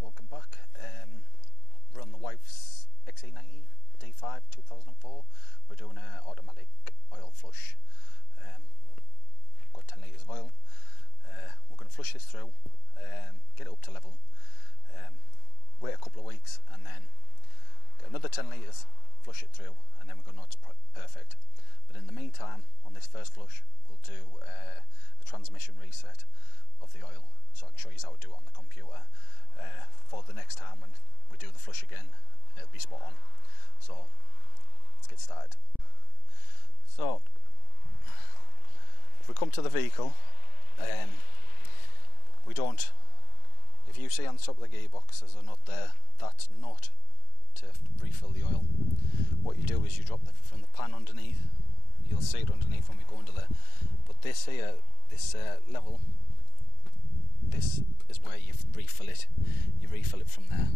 welcome back. We're on the wife's xc90 D5 2004. We're doing an automatic oil flush. Got 10 litres of oil. We're going to flush this through, get it up to level, wait a couple of weeks, and then get another 10 litres, flush it through, and then we're going to know it's perfect. But in the meantime, on this first flush, we'll do a transmission reset of the oil, so I can show you how to do it on the computer. For the next time when we do the flush again, it'll be spot on. So let's get started. So if we come to the vehicle, we don't, if you see on the top of the gearbox there's a nut there, that's not to refill the oil. What you do is you drop it from the pan underneath. You'll see it underneath when we go under there, but this here, this level, this is where you refill it. You refill it from there.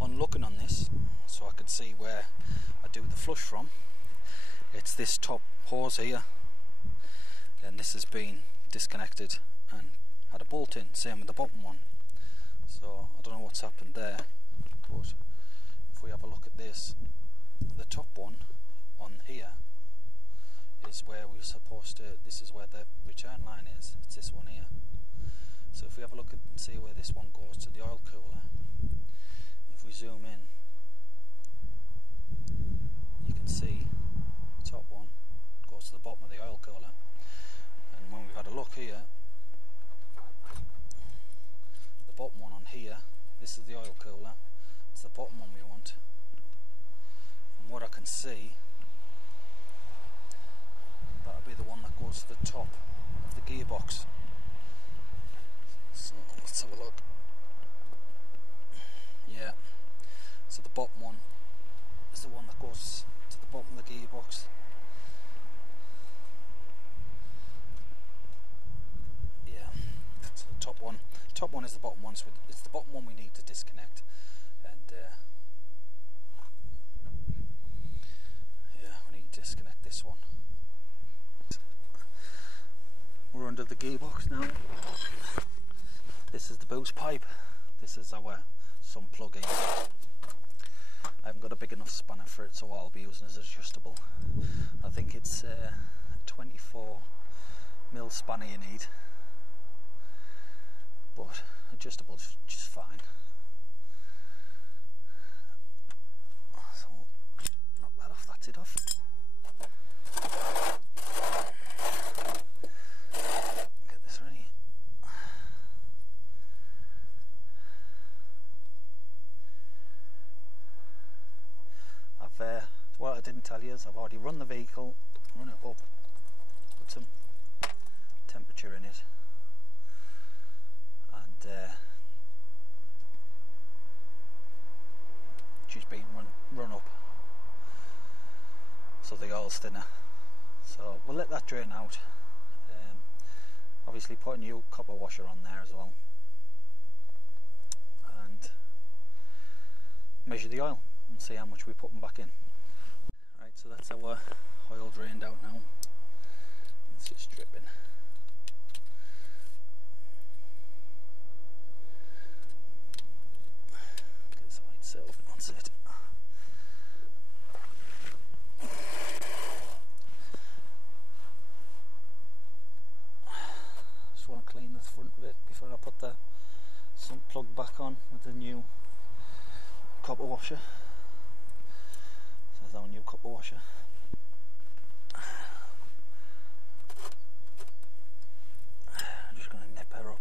On looking on this, so I can see where I do the flush from, it's this top hose here, and this has been disconnected and had a bolt in, same with the bottom one. So I don't know what's happened there, but if we have a look at this, the top one on here is where we're supposed to, this is where the return line is, it's this one here. So if we have a look at and see where this one goes to the oil cooler, if we zoom in, you can see the top one goes to the bottom of the oil cooler. And when we've had a look here, the bottom one on here, this is the oil cooler, it's the bottom one we want. From what I can see, that'll be the one that goes to the top of the gearbox. So let's have a look. Yeah, so the bottom one is the one that goes to the bottom of the gearbox. Yeah, so the top one is the bottom one, so it's the bottom one we need to disconnect. And yeah, we need to disconnect this one. We're under the gearbox now. This is the boost pipe. This is our sun plug-in. I haven't got a big enough spanner for it, so I'll be using it as adjustable. I think it's 24mm spanner you need, but adjustable is just fine. So knock that off, that's it off. Get this ready. What I didn't tell you is I've already run the vehicle, run it up, put some temperature in it, and she's been run up, so the oil's thinner. So we'll let that drain out. Obviously put a new copper washer on there as well, and measure the oil and see how much we're putting back in. Right, so that's our oil drained out now. It's just dripping. Get this light set up, that's it. Just want to clean the front of it before I put the sump plug back on with the new copper washer. There's our new copper washer. I'm just going to nip her up.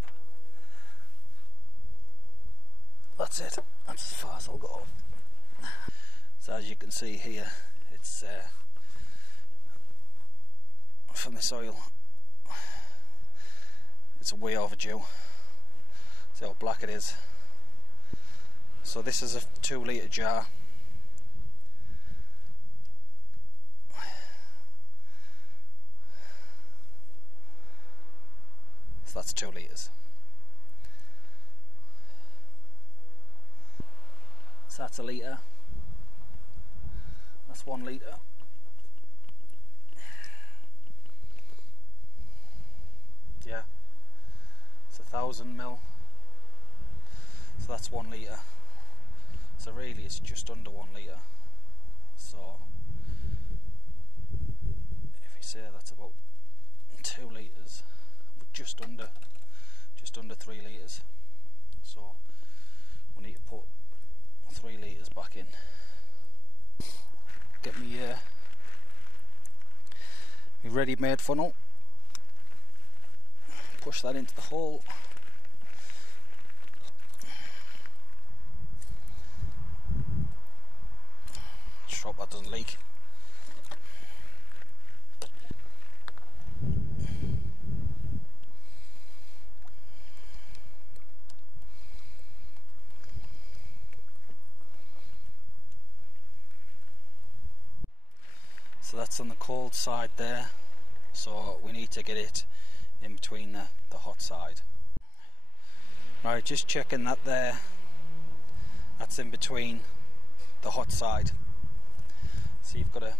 That's it. That's as far as I'll go. So as you can see here, it's from this oil, it's way overdue. See how black it is. So this is a 2 litre jar. So that's 2 litres. So that's a litre. That's 1 litre. Yeah. It's 1000 ml. So that's 1 litre. So really it's just under 1 litre. So if you say that's about 2 litres, just under 3 litres. So we need to put 3 litres back in. Get me my ready-made funnel. Push that into the hole. Just hope that doesn't leak. So that's on the cold side there, so we need to get it in between the hot side. Right, just checking that there, that's in between the hot side. So you've got a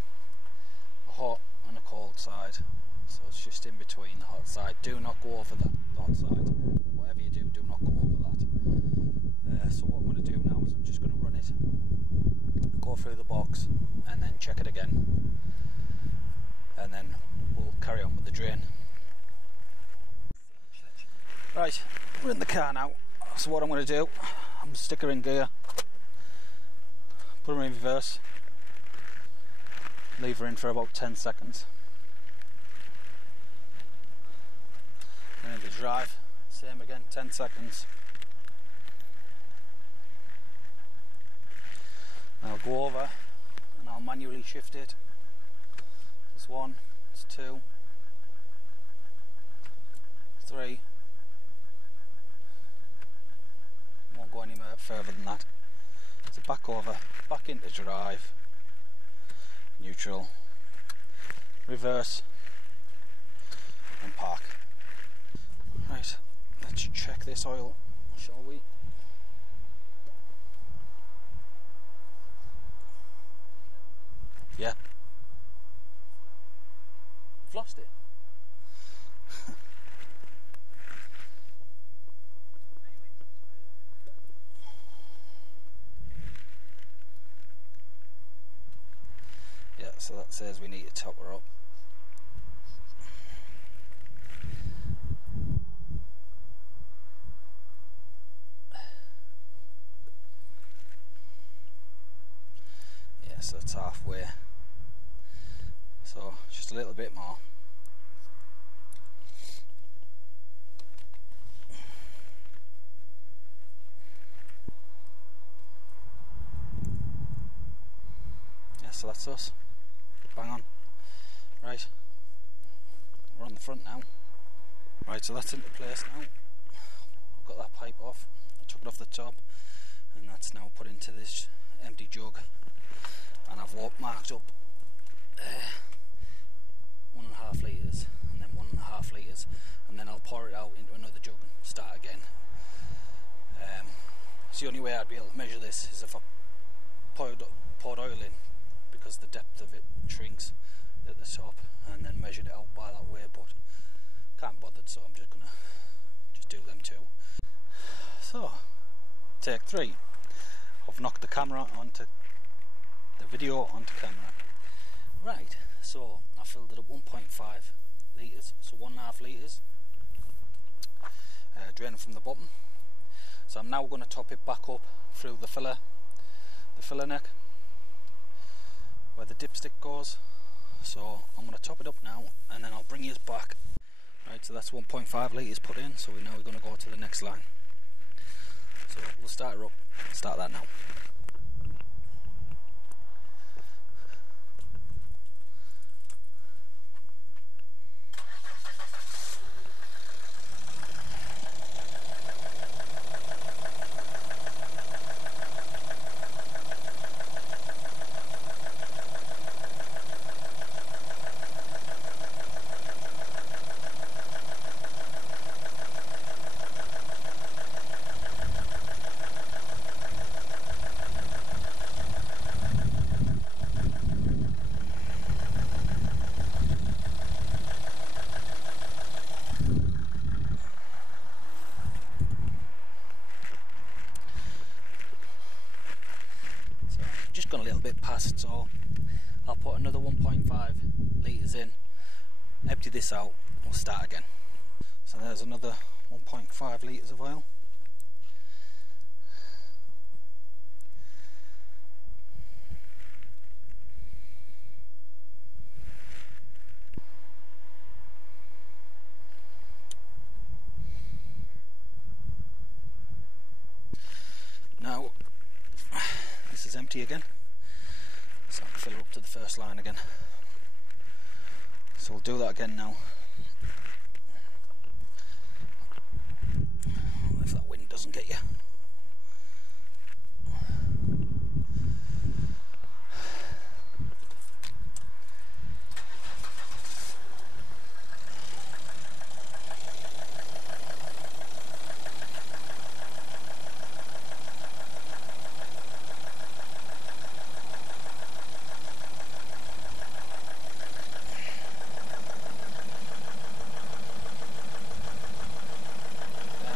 hot and a cold side, so it's just in between the hot side. Do not go over the hot side. Whatever you do, do not go over that. So what I'm going to do now is I'm just going to run it, go through the box and then check it again, and then we'll carry on with the drain. Right, we're in the car now, so what I'm going to do, I'm going to stick her in gear, put her in reverse, leave her in for about 10 seconds, and then the drive, same again, 10 seconds. I'll go over and I'll manually shift it. There's 1, there's 2, 3. Won't go any more further than that. So back over, back into drive, neutral, reverse, and park. Right, let's check this oil, shall we? Yeah. I've lost it. Yeah, so that says we need to top her up. Yeah, so it's halfway. So just a little bit more. Yeah, so that's us. Bang on. Right, we're on the front now. Right, so that's into place now. I've got that pipe off, I took it off the top, and that's now put into this empty jug, and I've marked up 1.5 litres and then 1.5 litres, and then I'll pour it out into another jug and start again. So the only way I'd be able to measure this is if I poured oil in, because the depth of it shrinks at the top, and then measured it out by that way, but can't be bothered, so I'm just gonna do them two. So take 3. I've knocked the camera onto the video onto camera. Right, so I filled it up 1.5 litres, so 1.5 litres, draining from the bottom. So I'm now going to top it back up through the filler neck, where the dipstick goes. So I'm going to top it up now, and then I'll bring you back. Right, so that's 1.5 litres put in, so now we're going to go to the next line. So we'll start her up, start that now. gone a little bit past, so I'll put another 1.5 litres in, empty this out, we'll start again. So there's another 1.5 litres of oil. Now this is empty again, so I'll fill it up to the first line again. So we'll do that again now. If that wind doesn't get you.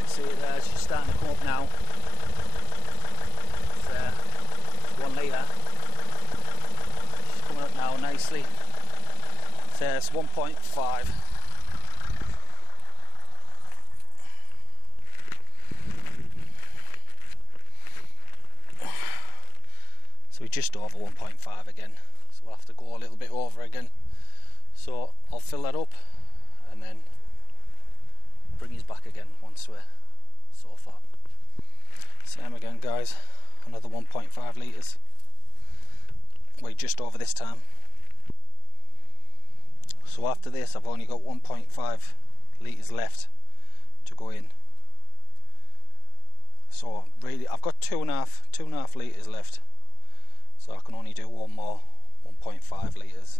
See it there, it's just starting to come up now. It's 1 litre. It's coming up now nicely. There's 1.5. So we're just over 1.5 again. So we'll have to go a little bit over again. So I'll fill that up and then bring you back again once we're so far. Same again, guys, another 1.5 litres. We're just over this time. So after this I've only got 1.5 litres left to go in. So really I've got two and a half litres left, so I can only do one more 1.5 litres,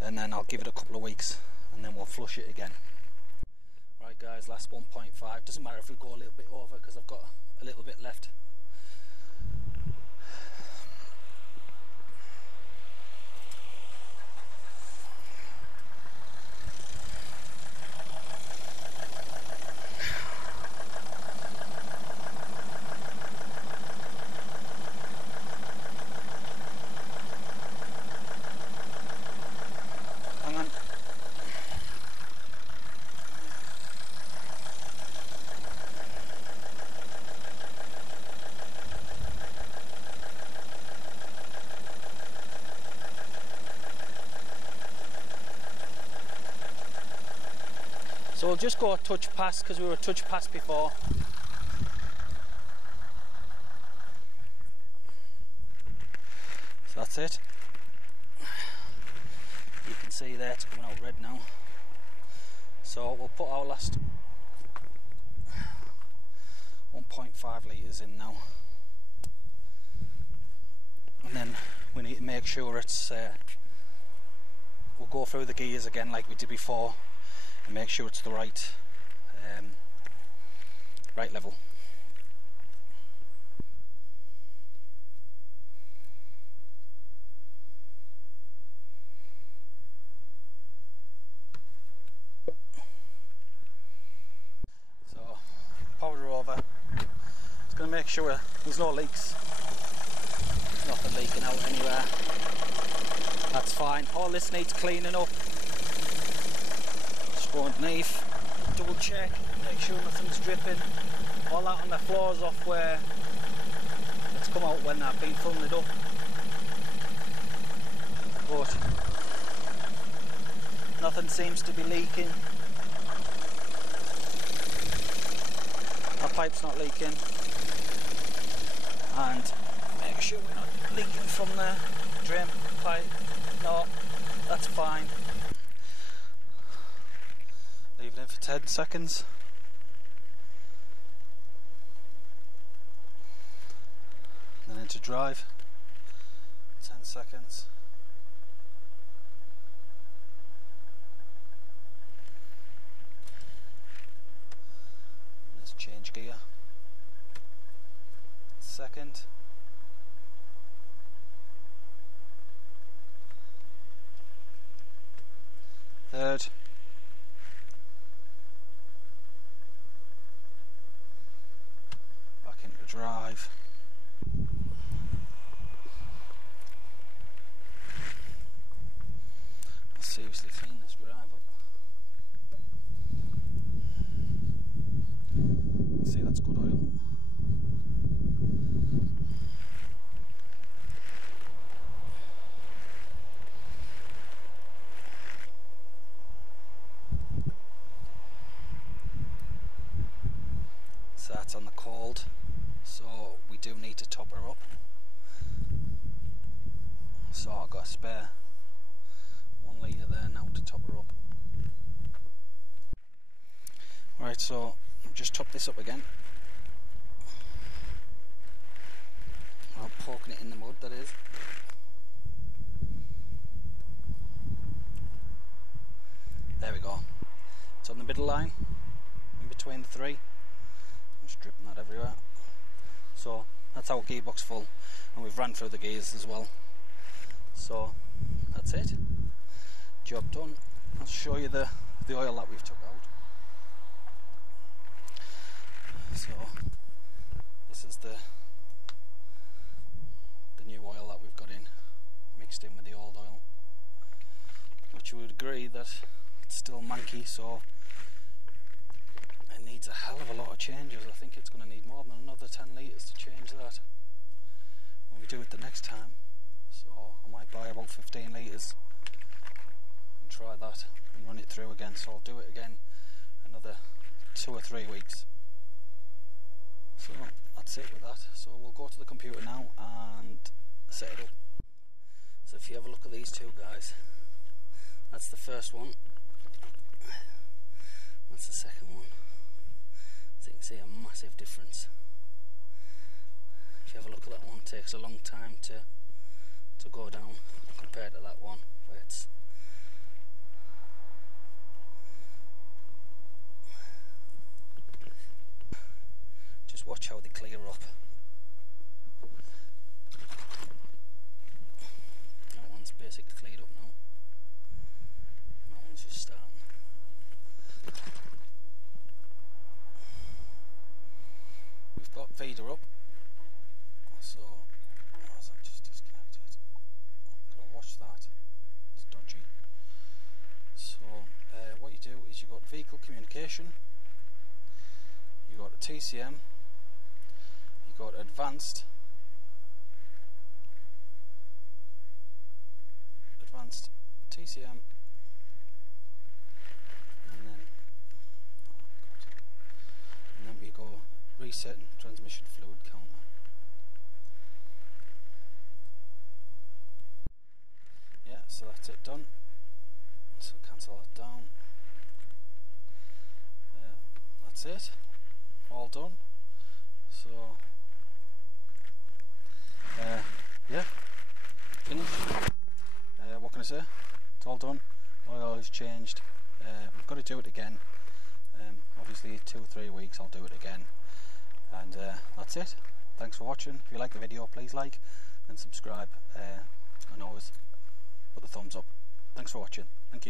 and then I'll give it a couple of weeks and then we'll flush it again. Right guys, last 1.5. Doesn't matter if we go a little bit over because I've got a little bit left. Hang on. So we'll just go a touch past because we were a touch past before. So that's it. You can see there it's coming out red now. So we'll put our last 1.5 litres in now. And then we need to make sure it's, we'll go through the gears again like we did before and make sure it's the right level. So powder over. It's going to make sure there's no leaks. Nothing leaking out anywhere. That's fine. All this needs cleaning up. Just go underneath, double check, make sure nothing's dripping. All that on the floors off where it's come out when I've been filling it up. But nothing seems to be leaking. Our pipe's not leaking. And make sure we're not leaking from the drain pipe. No, that's fine. Leave it in for 10 seconds. And then into drive. 10 seconds. And let's change gear. Second. Third. Back into drive. I'll seriously clean this drive up. See, that's good oil. So that's on the cold, so we do need to top her up. So I've got a spare 1 litre there now to top her up. Right, so I've just topped this up again. I'm poking it in the mud, that is. There we go. It's on the middle line, in between the three. I'm just dripping that everywhere. So that's our gearbox full, and we've ran through the gears as well. So that's it. Job done. I'll show you the oil that we've took out. So this is the new oil that we've got in, mixed in with the old oil, which you would agree that it's still manky, so it needs a hell of a lot of changes. I think it's going to need more than another 10 litres to change that when we do it the next time. So I might buy about 15 litres and try that and run it through again. So I'll do it again another 2 or 3 weeks. So that's it with that. So we'll go to the computer now and set it up. So if you have a look at these two guys, that's the first one, that's the second one. So you can see a massive difference. If you have a look at that one, it takes a long time to go down compared to that one where it's just watch how they clear up. That one's basically cleared up now. That one's just starting. We've got feeder up, so how's that just disconnected? Gotta watch that, it's dodgy. So what you do is you've got vehicle communication, you've got a TCM, you've got advanced, TCM, and then we go resetting transmission fluid counter. Yeah, so that's it done. So cancel that down. That's it. All done. So yeah, finished. What can I say? It's all done. Oil is changed. We've got to do it again. Obviously 2 or 3 weeks I'll do it again. And that's it. Thanks for watching. If you like the video, please like and subscribe, and always put the thumbs up. Thanks for watching. Thank you.